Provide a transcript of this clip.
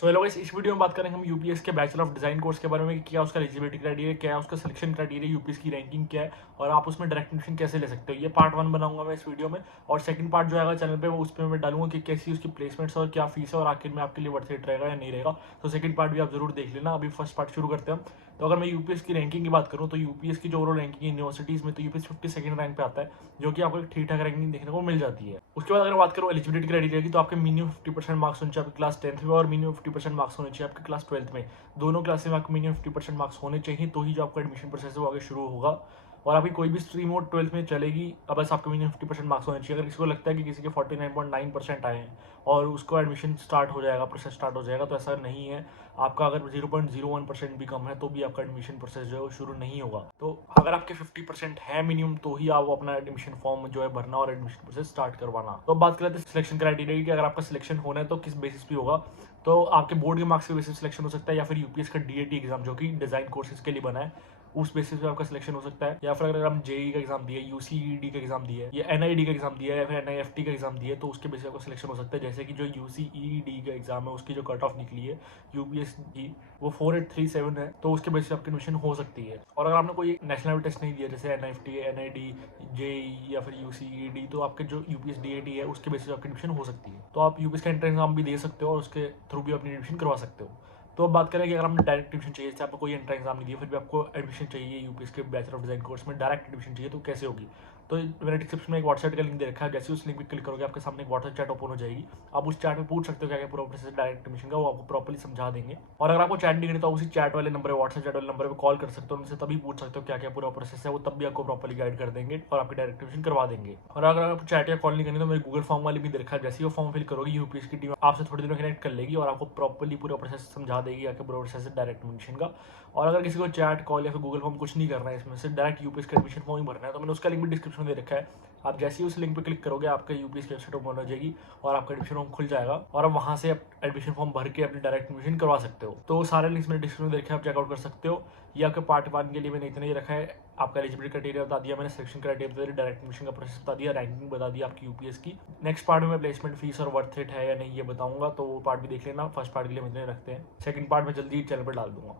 So hello guys, इस video में बात करेंगे हम यूपीएस के बैचलर ऑफ डिजाइन कोर्स के बारे में कि क्या उसका एलिजिबिलिटी क्राइटेरिया, क्या है उसका सिलेक्शन क्राइटेरिया, यूपीएस की रैंकिंग क्या है और आप उसमें डायरेक्ट एडमिशन कैसे ले सकते हो। ये पार्ट 1 बनाऊंगा मैं इस वीडियो में, और सेकंड पार्ट जो आएगा चैनल पे वो उस पर मैं डालूंगा कि कैसी उसकी प्लेसमेंट्स और क्या फीस है और आखिर में आपके लिए वर्थ इट रहेगा या नहीं रहेगा। तो सेकंड पार्ट भी आप जरूर देख लेना। अभी फर्स्ट पार्ट शुरू करते हैं। तो अगर मैं यूपीएस की रैंकिंग की बात करूँ तो यूपीएस की जो ओवरऑल रैंकिंग यूनिवर्सिटीज में तो यूपीएस 52nd रैंक पे आता है, जो कि आपको एक ठीक ठाक रैंकिंग देखने को मिल जाती है। उसके बाद अगर बात करूँ एलिजिबिलिटी क्राइटेरिया की, तो आपके मिनिमम 50% मार्क्स होने चाहिए आपकी क्लास 10th में और मिनिमम 50% मार्क्स होने चाहिए आपकी क्लास 12th में। दोनों क्लास में आपको मिनिमम 50% मार्क्स होने चाहिए, तो ही जो आपका एडमिशन प्रोसेस है वो आगे शुरू होगा। और आपकी कोई भी स्ट्रीम हो 12th में चलेगी, अब बस आपके मिनिमम 50% मार्क्स होने चाहिए। अगर किसी को लगता है कि किसी के 49.9% आए हैं और उसको एडमिशन स्टार्ट हो जाएगा, प्रोसेस स्टार्ट हो जाएगा, तो ऐसा नहीं है। आपका अगर 0.01% भी कम है तो भी आपका एडमिशन प्रोसेस जो है वो शुरू नहीं होगा। तो अगर आपके 50% है मिनिमम, तो ही आप अपना एडमिशन फॉर्म जो है भरना और एडमिशन प्रोसेस स्टार्ट करवाना। तो अब बात करते हैं सिलेक्शन क्राइटेरिया की। अगर आपका सिलेक्शन होना है तो किस बेसिस पे होगा, तो आपके बोर्ड के मार्क्स के बेसिस सिलेक्शन हो सकता है, या फिर यूपीएस का डीएटी एग्जाम जो कि डिजाइन कोर्सेज के लिए बना है उस बेसिस पे आपका सिलेक्शन हो सकता है। या फिर अगर हम जेई का एग्जाम दिए, यूसीईडी का एग्जाम दिए, या एनआईडी का एग्जाम दिया, या फिर एनआईएफटी का एग्जाम दिए, तो उसके बेसिस पे आपका सिलेक्शन हो सकता है। जैसे कि जो यूसीईडी का एग्जाम है उसकी जो कट ऑफ निकली है यूपीएस की वो 4837 है, तो उसके बेसिस पे आपकी एडमिशन हो सकती है। और अगर आपने कोई नेशनल टेस्ट नहीं दिया जैसे एनआईएफटी, एनआईडी, जेई या फिर यूसीईडी, तो आपके जो यूपीएस डीएटी है उसके बेसिस पे आपकी एडमिशन हो सकती है। तो आप यूपीएस का एंट्रेंस एग्जाम भी दे सकते हो और उसके थ्रू भी अपनी एडमिशन करवा सकते हो। तो अब बात करें कि अगर आपने डायरेक्ट एडमिशन चाहिए, जैसे आपको कोई एंट्रेंस एग्जाम नहीं दिया फिर भी आपको एडमिशन चाहिए यूपीएस के बैचलर ऑफ डिजाइन कोर्स में डायरेक्ट एडमिशन चाहिए, तो कैसे होगी। तो मैंने डिस्क्रिप्शन में एक व्हाट्सएप का लिंक दे रखा है, जैसे उस लिंक पर क्लिक करोगे आपके सामने एक व्हाट्सएप चैट ओपन हो जाएगी। आप उस चैट में पूछ सकते हो क्या क्या पूरा प्रोसेस डायरेक्ट एडमिशन का, वो आपको प्रॉपर्ली समझा देंगे। और अगर आपको चैट नहीं करें तो उसी चैट वाले नंबर, व्हाट्सएप चैट वाले नंबर पर कॉल कर सकते हो, उनसे तभी पूछ सकते हो क्या क्या पूरा प्रोसेस है, वो तब भी आपको प्रॉपर्ली गाइड कर देंगे और आपकी डायरेक्ट एडमिशन करवा देंगे। और अगर आपको चैट या कॉल नहीं करनी तो मेरे गूगल फॉर्म वाले भी दे रखा है, जैसे वो फॉर्म फिल करोगे यूपीएस की टीम आपसे थोड़ी देर में कनेक्ट कर लेगी और आपको प्रॉपर्ली पूरा प्रोसेस समझा देगी आपके पूरा प्रोसेस है डायरेक्ट एडमिशन का। और अगर किसी को चैट, कॉल या फिर गूगल फॉर्म कुछ नहीं करना है, इसमें से डायरेक्ट यूपीएस का एडमिशन फॉर्म ही भरना है, तो मैंने उसका लिंक भी डिस्क्रिप्शन में दे रखा है। आप जैसे ही उस लिंक पे क्लिक करोगे आपका यूपीएस की वेबसाइट ओपन हो जाएगी और आपका एडमिशन फॉर्म खुल जाएगा और आप वहाँ से एडमिशन फॉर्म भर के अपनी डायरेक्ट एडमिशन करवा सकते हो। तो सारे लिंक्स मैंने डिस्क्रिप्शन में देखे, आप चेकआउट कर सकते हो। ये आपके पार्ट 1 के लिए मैंने इतना ही रखा है। आपका एलिजिबिलिटी क्राइटेरिया बता दिया मैंने, सिलेक्शन क्राइटेरिया बता दिया, डायरेक्ट एडमिशन का प्रोसेस बता दिया, रैंकिंग बता दिया आपकी यूपीएस की। नेक्स्ट पार्ट में मैं प्लेसमेंट फीस और वर्थ इट है या नहीं ये बताऊंगा, तो वो पार्ट भी देख लेना। फर्स्ट पार्ट के लिए मुझे रखते हैं, सेकंड पार्ट में जल्दी चैनल पर डाल दूंगा।